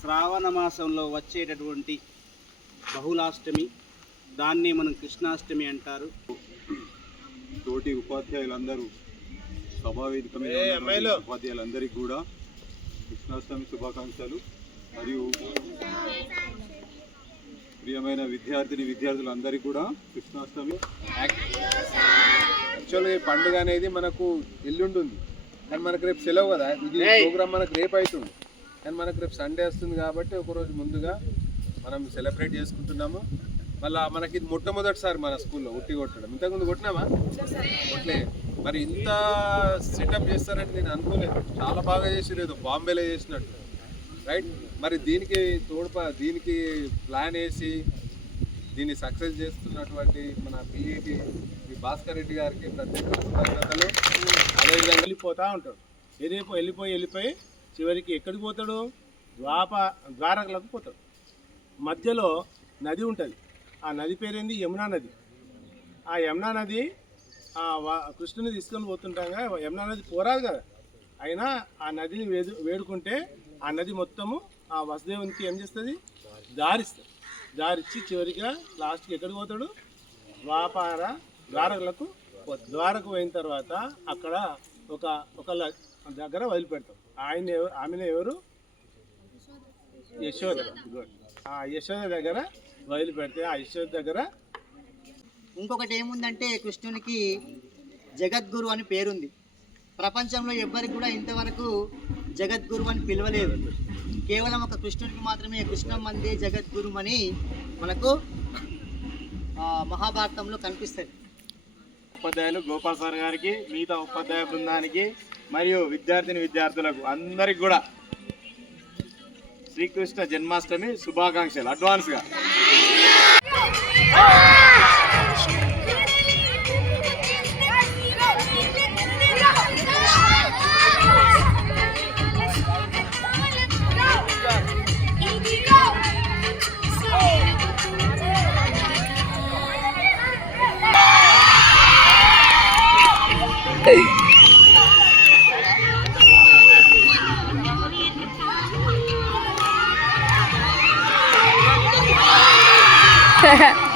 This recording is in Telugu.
శ్రావణ మాసంలో వచ్చేటటువంటి బహుళాష్టమి, దాన్నే మనం కృష్ణాష్టమి అంటారు. తోటి ఉపాధ్యాయులందరూ, సభావేదిక మీద ఉపాధ్యాయులందరికీ కూడా కృష్ణాష్టమి శుభాకాంక్షలు. మరియు ప్రియమైన విద్యార్థులందరికీ కూడా కృష్ణాష్టమి. యాక్చువల్గా ఈ పండుగ అనేది మనకు ఎల్లుండి ఉంది, కానీ మనకు రేపు సెలవు కదా. ఇది ప్రోగ్రామ్ మనకు రేపు అవుతుంది, కానీ మనకు రేపు సండే వస్తుంది కాబట్టి ఒకరోజు ముందుగా మనం సెలబ్రేట్ చేసుకుంటున్నాము. మళ్ళీ మనకి ఇది మొట్టమొదటిసారి మన స్కూల్లో ఉట్టి కొట్టడం. ఇంతకుముందు కొట్టినామా? కొట్టలే. మరి ఇంత సెటప్ చేస్తారని నేను అనుకోలేదు. చాలా బాగా చేసి ఏదో బాంబేలో చేసినట్టు, రైట్. మరి దీనికి ప్లాన్ వేసి దీన్ని సక్సెస్ చేస్తున్నటువంటి మన పిఈటి భాస్కర్ రెడ్డి గారికి ప్రత్యేక కృతజ్ఞతలు. అదేవిధంగా వెళ్ళిపోతూ ఉంటాడు. వెళ్ళిపోయి చివరికి ఎక్కడికి పోతాడు? ద్వారకలకు పోతాడు. మధ్యలో నది ఉంటుంది. ఆ నది పేరేంది? యమునా నది. ఆ యమునా నది కృష్ణుని తీసుకొని పోతుంటాగా యమునా నది పోరాదు కదా. అయినా ఆ నదిని వేడుకుంటే ఆ నది మొత్తము ఆ వసుదేవునికి ఏం చేస్తుంది? దారిస్తుంది. దారిచ్చి చివరిగా లాస్ట్కి ఎక్కడికి పోతాడు? ద్వారకలకు పోతాడు. ద్వారకు పోయిన తర్వాత అక్కడ ఒక దగ్గర వదిలిపెడతాం. ఆమెను ఎవరు? యశోద. ఆ యశోద దగ్గర వదిలిపెడితే ఆ యశోద దగ్గర ఇంకొకటి ఏముందంటే, కృష్ణునికి జగద్గురు అని పేరుంది. ప్రపంచంలో ఎవ్వరికి కూడా ఇంతవరకు జగద్గురు అని పిలవలేదు. కేవలం ఒక కృష్ణునికి మాత్రమే కృష్ణమందే జగద్గురు అని మనకు మహాభారతంలో కనిపిస్తుంది. ఉపాధ్యాయులు గోపాల్ సార్ గారికి, మిగతా ఉపాధ్యాయ బృందానికి మరియు విద్యార్థులకు అందరికి కూడా శ్రీకృష్ణ జన్మాష్టమి శుభాకాంక్షలు అడ్వాన్స్గా. Ha ha ha.